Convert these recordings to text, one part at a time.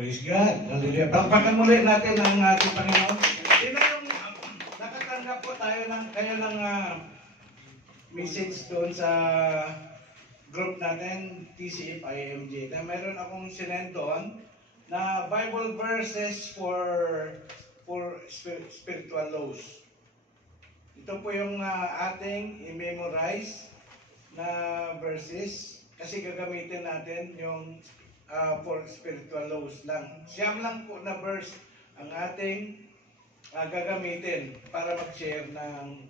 Praise God. Hallelujah. Palakpakan muli natin ang ating Panginoon. Sino yung nakatanggap po tayo kayo ng message doon sa group natin, TCF IMG. Na meron akong sinend doon na Bible verses for spiritual laws. Ito po yung ating i-memorize na verses kasi gagamitin natin yung for spiritual laws lang. Siyam lang po na verse ang ating gagamitin para mag-share ng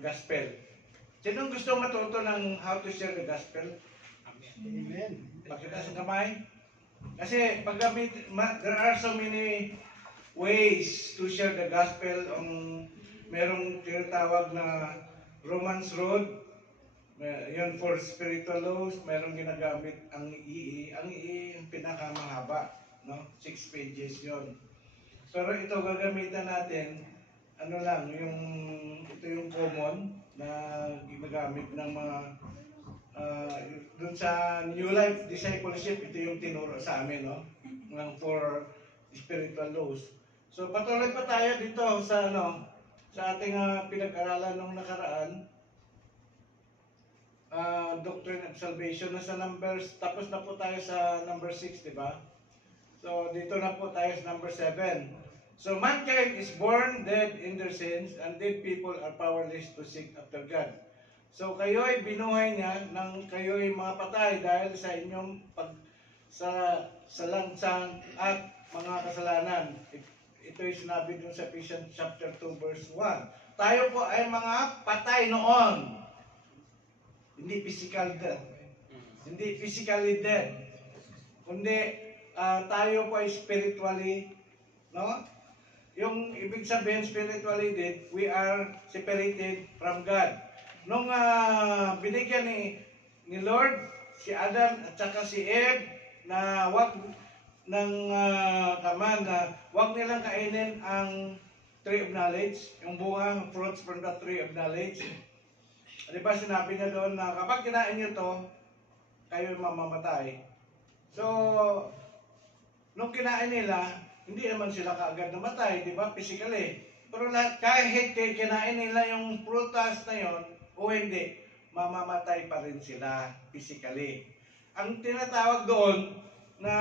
gospel. Sinong gusto matuto ng how to share the gospel? Amen. Pakita sa kamay. Kasi there are so many ways to share the gospel. Merong tinatawag na Romance Road. Yun for spiritual laws, merong ginagamit ang EE. Ang EE yung pinakamahaba, no? 6 pages yon. Pero ito gagamitan natin, ito yung common na ginagamit ng mga dun sa New Life Discipleship, ito yung tinuro sa amin, no? For spiritual laws. So patuloy pa tayo dito sa sa ating pinag-aralan nung nakaraan. Doctrine of Salvation, nasa numbers, tapos na po tayo sa number 6, di ba? So, dito na po tayo sa number 7. So, mankind is born dead in their sins, and dead people are powerless to seek after God. So, kayo ay binuhay niya nang kayo ay mga patay dahil sa inyong sa langsang at mga kasalanan. Ito ay sinabi dun sa Ephesians chapter 2 verse 1. Tayo po ay mga patay noon. Hindi physical death. Hindi physically dead. Kundi tayo po ay spiritually, no? Yung ibig sabihin spiritually dead, we are separated from God. Nung binigyan ni Lord si Adam at saka si Eve na wag nilang kainin ang tree of knowledge, yung bunga, fruits from the tree of knowledge. Di ba sinabi niya doon na kapag kinain niyo to, kayo mamamatay. So, nung kinain nila, hindi naman sila kaagad namatay, di ba? Physically. Pero kahit kinain nila yung prutas na yon o hindi, mamamatay pa rin sila physically. Ang tinatawag doon na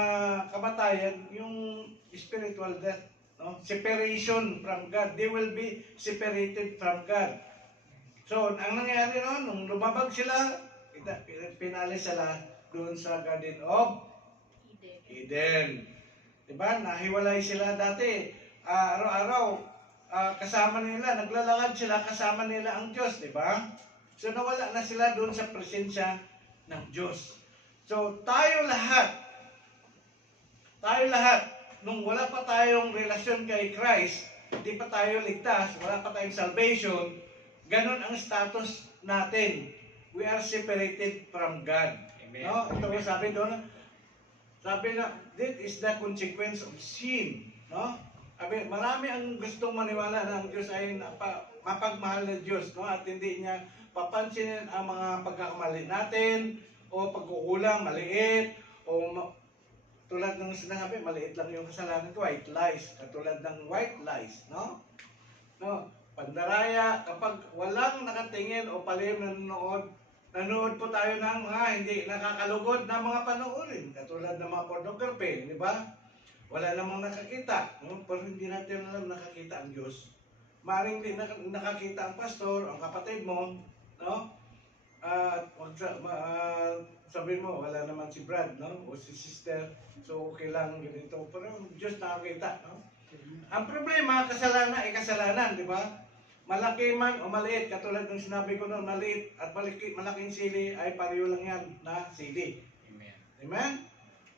kamatayan, yung spiritual death, no? Separation from God. They will be separated from God. So, ang nangyari noon, nung lumabag sila, pinalis sila doon sa Garden of Eden. Diba? Nahiwalay sila dati. Araw-araw, kasama nila, naglalakad sila, kasama nila ang Diyos. Diba? So, nawala na sila doon sa presensya ng Diyos. So, tayo lahat, nung wala pa tayong relasyon kay Christ, hindi pa tayo ligtas, wala pa tayong salvation, ganon ang status natin. We are separated from God. Amen. No? Ito Amen. Sabi doon, that is the consequence of sin. No? Marami ang gustong maniwala na ang Diyos ay mapagmahal na Diyos, no? At hindi niya papansinin ang mga pagkakamali natin o pagkukulang, maliit, o tulad ng sinasabi, maliit lang yung kasalanan ko, white lies, katulad ng white lies, no? Pandaraya, kapag walang nakatingin o palim nanonood po tayo ng mga hindi nakakalugod na mga panoorin, katulad ng mga pornography, di ba? Wala namang nakakita, no? Pero hindi natin alam nakakita ang Diyos. Maring hindi nakakita ang pastor, ang kapatid mo, no? Sabihin mo, wala naman si Brad, no? O si sister, so okay lang ganito. Pero ang Diyos nakakita, no? Ang problema, kasalanan ay kasalanan, di ba? Malaki man o maliit, katulad ng sinabi ko noon, maliit at malaking sili ay pareho lang yan na sili. Amen. Amen?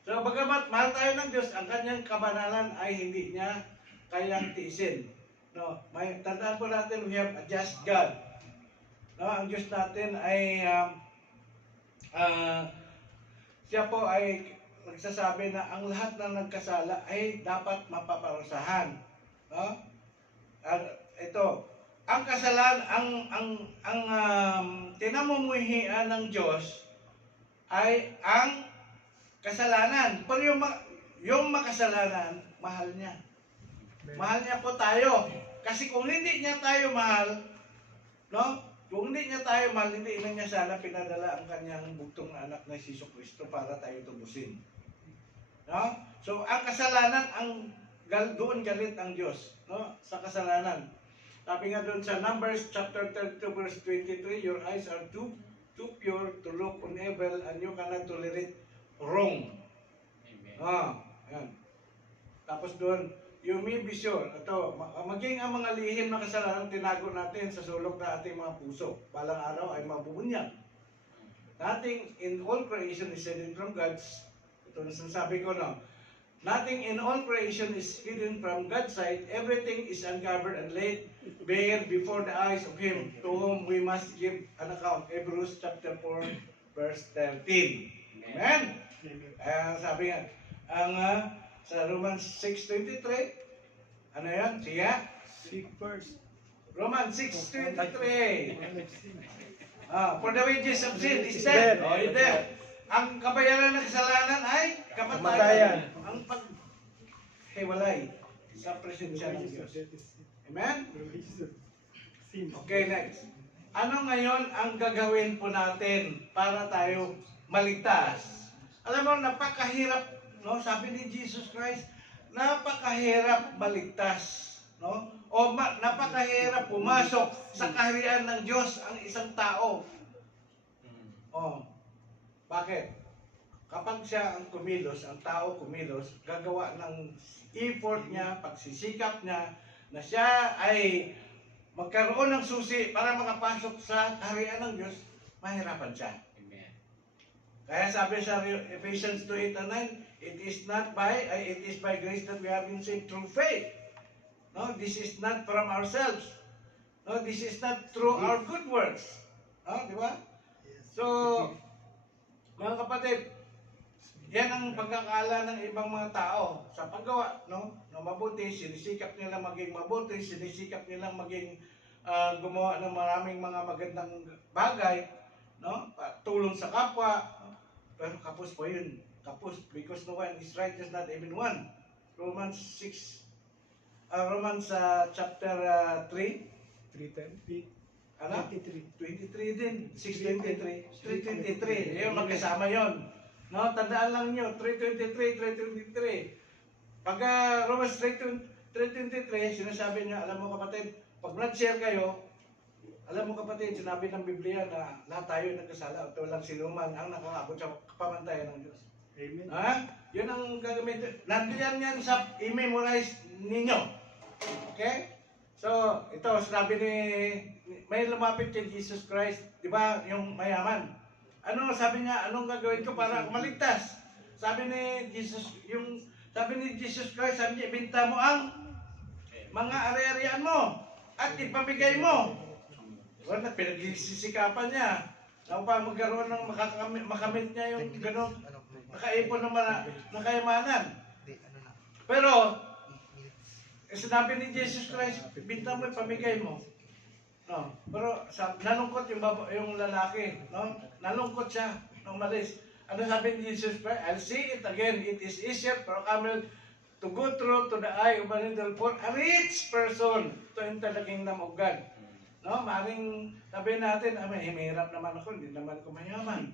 So, bagamat mahal tayo ng Diyos, ang kanyang kabanalan ay hindi niya kayang tiisin. No? Tandaan po natin, we have a just God. No? Ang Diyos natin ay, siya po ay nagsasabi na ang lahat ng nagkasala ay dapat mapaparusahan. No? Ito, ang kasalan, ang tinamumuhian ng Diyos ay ang kasalanan. Pero yung makasalanan, mahal niya. Mahal niya po tayo. Kasi kung hindi niya tayo mahal, no? Kung hindi niya tayo mahal, hindi na niya sana pinadala ang kanyang bugtong na anak na si Kristo para tayo tubusin. No? So, ang kasalanan, doon galit ang Diyos, no? Sa kasalanan. Sabi nga doon sa Numbers chapter 32 verse 23, your eyes are too pure to look on evil and you cannot tolerate wrong. Amen. Yan. Tapos doon, you may be sure, ito, maging ang mga lihim na kasalanan tinago natin sa sulok na ating mga puso. Balang araw ay mabubunyag. Nothing in all creation is hidden from God's. Ito na sinasabi ko, no? Nothing in all creation is hidden from God's sight. Everything is uncovered and laid bare before the eyes of Him to whom we must give an account. Hebrews chapter 4 verse 13. Amen? Sabi nga, sa Romans 6:23, ano yan? Siya? Seek first. Romans 6:23. For the wages of sin is death. Death. Ang kabayaran ng kasalanan ay kamatayan. Ang paghiwalay sa presensya ng Diyos. Amen? Okay, next. Ano ngayon ang gagawin po natin para tayo maligtas? Alam mo, napakahirap, no? Sabi ni Jesus Christ, napakahirap maligtas, no? O napakahirap pumasok sa kaharian ng Diyos ang isang tao. Bakit? Kapag siya ang kumilos, ang tao kumilos, gagawa ng effort niya, pagsisikap niya, na siya ay magkaroon ng susi para makapasok sa kaharian ng Diyos, mahirapan siya. Amen. Kaya sabi sa Ephesians 2:8-9, it is by grace that we have been saved through faith. No, this is not from ourselves. No, this is not through our good works. No, di ba? So, mga kapatid, yan ang pagkakala ng ibang mga tao sa paggawa, no? Na mabuti, sinisikap nila maging mabuti, sinisikap nila maging gumawa ng maraming mga magandang bagay, no? Tulong sa kapwa, no? Pero kapos po yun. Kapos, because no one is righteous, not even one. Romans chapter 3, 3:10. ano? 23 din. 6:23. 3:23. Yun, magkasama yun. No, tandaan lang nyo. 3:23. Pag Romans 3:23, sinasabi niya, alam mo kapatid, pag nag-share kayo, alam mo kapatid, sinabi ng Biblia na lahat tayo nagkasala at walang sinuman ang nakakabot sa kapamantayan ng Diyos. Amen. Yun ang gagamitin. Nandiyan yan sa i-memorize ninyo. Okay? So, ito, sinabi may lumapit kay Jesus Christ, di ba, yung mayaman. Ano, sabi niya, anong gagawin ko para maligtas? Sabi ni Jesus Christ, sabi niya, ibenta mo ang mga ari-arian mo at ipamigay mo. Wala, pinagsisikapan niya. Ako pa magkaroon ng makamit niya yung gano'n, nakaipon ng kayamanan. Pero, sinabi ni Jesus Christ, binta mo, pamigay mo. No, pero nalungkot yung lalaki, no? Nalungkot siya nung malis. Ano sabi ni Jesus Christ? I'll say it again, it is easier for a camel to go through to the eye of a needle for a rich person to enter the kingdom of God. No, maring sabihin natin, may hirap naman ako, hindi naman ako mayaman.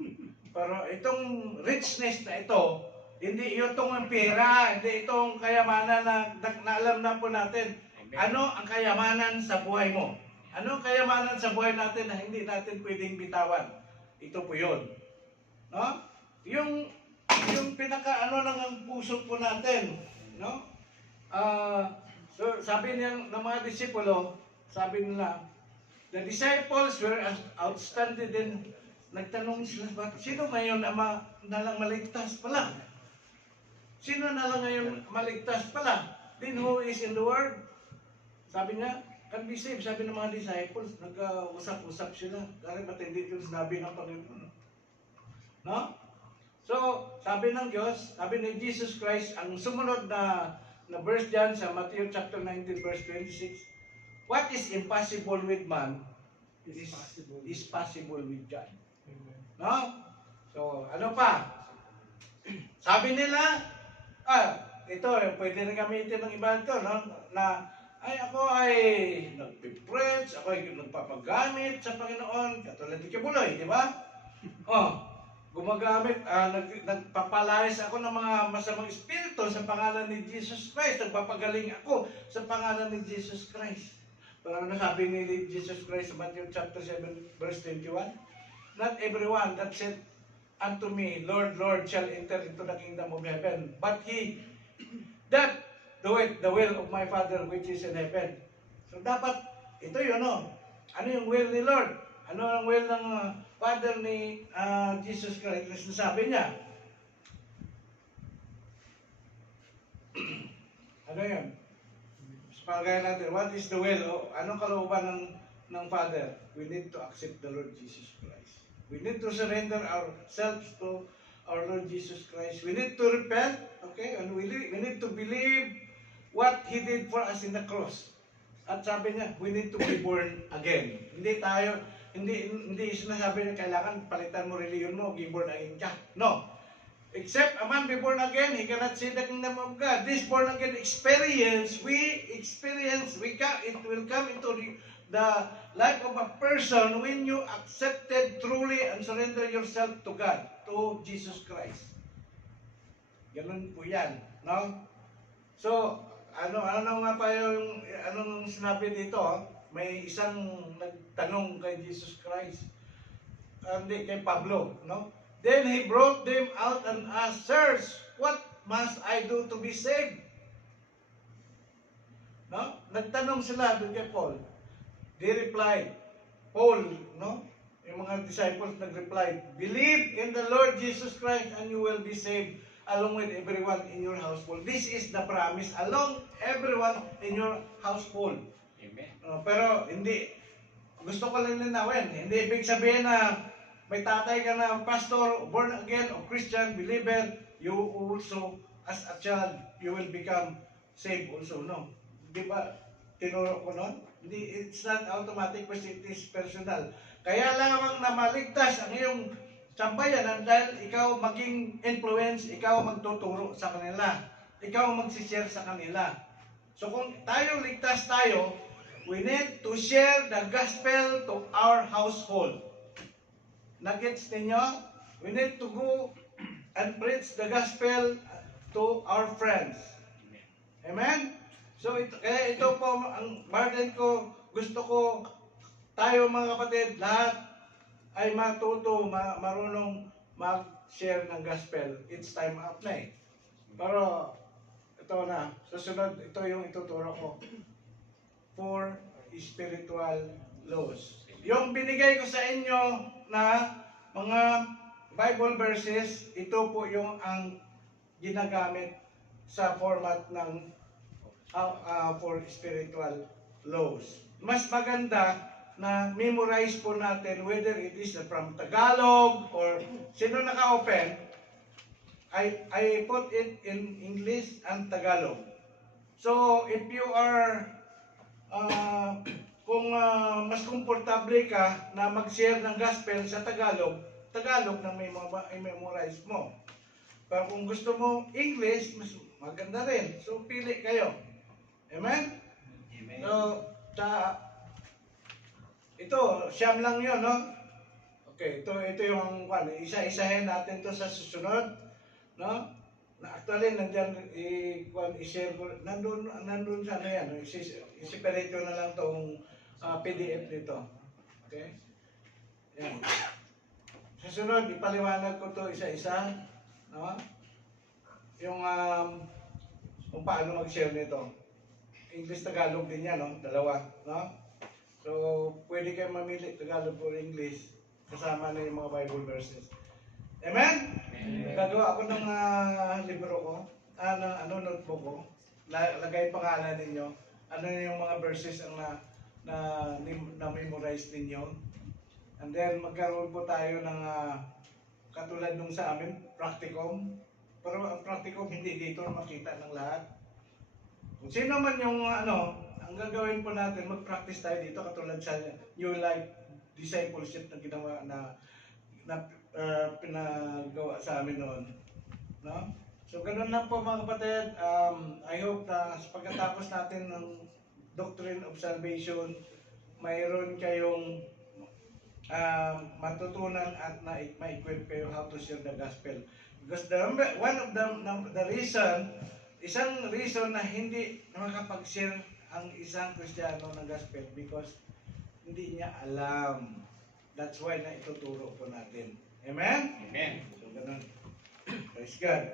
Pero itong richness na ito, hindi itong pera, hindi itong kayamanan na alam na po natin. Ano ang kayamanan sa buhay mo? Ano ang kayamanan sa buhay natin na hindi natin pwedeng bitawan? Ito po yun. No? Yung pinaka-ano lang ang puso po natin. No? So sabi ng mga disipulo, sabi nila, the disciples were outstanding din. Nagtanong sila, sino ngayon na lang maligtas pala? Sino na lang ngayon maligtas pala? Then who is in the world? Sabi niya, can be saved. Sabi ng mga disciples, nag-usap-usap sila. Kasi matindi yung sinabi ng Panginoon. No? So, sabi ng Diyos, sabi ni Jesus Christ, ang sumunod na verse dyan sa Matthew chapter 19 verse 26, what is impossible with man is possible with God. No? So, ano pa? Sabi nila, ito, pwede na gamitin ng iba ito, no? Na, ako ay nagpipreach, ako ay nagpapagamit sa Panginoon, katulad ni Kibuloy, di ba? Oh, gumagamit, nagpapalayas ako ng mga masamang espiritu sa pangalan ni Jesus Christ. Nagpapagaling ako sa pangalan ni Jesus Christ. Pero ano sabi ni Jesus Christ sa Matthew chapter 7, verse 21? Not everyone that said unto me, Lord, Lord, shall enter into the kingdom of heaven, but he that doeth the will of my Father which is in heaven. So dapat, ito yun, no? Ano yung will ni Lord? Ano ang will ng Father ni Jesus Christ? Sabi niya. Ano yun? Palagay natin, what is the will? O, anong kalooban ng Father? We need to accept the Lord Jesus Christ. We need to surrender ourselves to our Lord Jesus Christ. We need to repent, okay? And we need to believe what He did for us in the cross. At sabi niya, we need to be born again. Hindi sinasabi niya, kailangan palitan mo reliyon mo, be born again ka. No. Except a man be born again, he cannot see the kingdom of God. This born again experience, it will come into the life of a person when you accepted truly and surrender yourself to God, to Jesus Christ. Ganun po yan, no? So, ano nga pa yung, anong sinabi dito, may isang nagtanong kay Jesus Christ, hindi kay Pablo, no? Then he brought them out and asked, Sirs, what must I do to be saved? No? Nagtanong sila doon kay Paul. They replied, Paul, no? Yung mga disciples nag-reply, believe in the Lord Jesus Christ and you will be saved along with everyone in your household. This is the promise, along everyone in your household. Amen. Pero hindi, gusto ko lang linawin, hindi ibig sabihin na may tatay ka na pastor, born again, or Christian, believer, you also, as a child, you will become saved also, no? Di ba, tinuro ko nun? It's not automatic, but it is personal. Kaya lamang na maligtas ang iyong sambayanan dahil ikaw maging influence, ikaw magtuturo sa kanila. Ikaw magsishare sa kanila. So kung tayo ligtas tayo, we need to share the gospel to our household. Nagets ninyo? We need to go and preach the gospel to our friends. Amen? So, kaya ito po, ang burden ko, gusto ko, tayo mga kapatid, lahat ay matuto, marunong mag-share ng gospel. It's time up na eh. Pero, ito na, susunod, ito yung ituturo ko. 4 spiritual laws. Yung binigay ko sa inyo na mga Bible verses, ito po yung ang ginagamit sa format ng for spiritual laws. Mas maganda na memorize po natin whether it is from Tagalog or sino naka-open, I put it in English and Tagalog. So if you are kung mas komportable ka na mag-share ng gospel sa Tagalog, Tagalog na may memorize mo. Pero kung gusto mo English, mas maganda rin. So pili kayo. Amen? Amen. So, ito, siyam lang yun, no? Okay, ito yung isa-isahin natin to sa susunod, no? Na actually nandiyan i-share ko nandun sa ano yan, i-separate ko na lang tong PDF nito. Okay? Yan. Susunod, ipaliwanag ko to isa-isa, no? Yung kung paano mag-share nito. English Tagalog din yan, no? Dalawa, no? So, pwede kayo mamili Tagalog or English kasama na yung mga Bible verses. Amen? Amen. Gagawa ako ng libro ko, notebook ko. Lagay pangalan ninyo. Ano yung mga verses ang na-memorize ninyo. And then, magkaroon po tayo ng katulad nung sa amin, practicum. Pero ang practicum hindi dito makita ng lahat. Kung sino man yung ang gagawin po natin, mag-practice tayo dito katulad sa New Life Discipleship na ginawa na pinagawa sa amin noon. No? So ganun lang po mga kapatid. I hope na sa pagkatapos natin ng Doctrine of Salvation, mayroon kayong matutunan at ma-equip kayo how to share the gospel. Because one of the reason, isang reason na hindi makapag-share ang isang Kristiyano ng gospel because hindi niya alam. That's why na ituturo po natin. Amen? Amen. So ganun. Praise God.